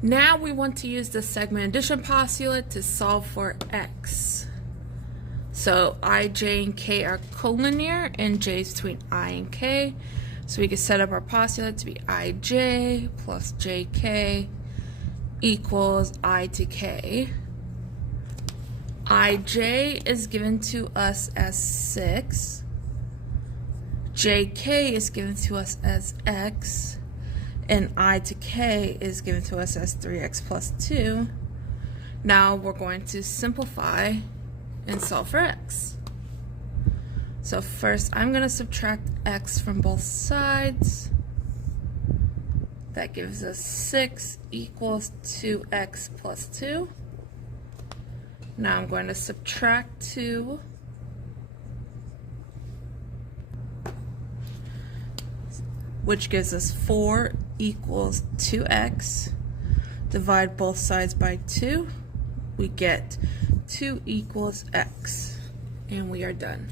Now we want to use the segment addition postulate to solve for x. So I, j, and k are collinear, and j is between I and k. So we can set up our postulate to be ij plus jk equals I to k. Ij is given to us as 6. jk is given to us as x. And I to k is given to us as 3x plus 2. Now we're going to simplify and solve for x. So first I'm going to subtract x from both sides. That gives us 6 equals 2x plus 2. Now I'm going to subtract 2. Which gives us 4 equals 2x. Divide both sides by 2. We get 2 equals x. And we are done.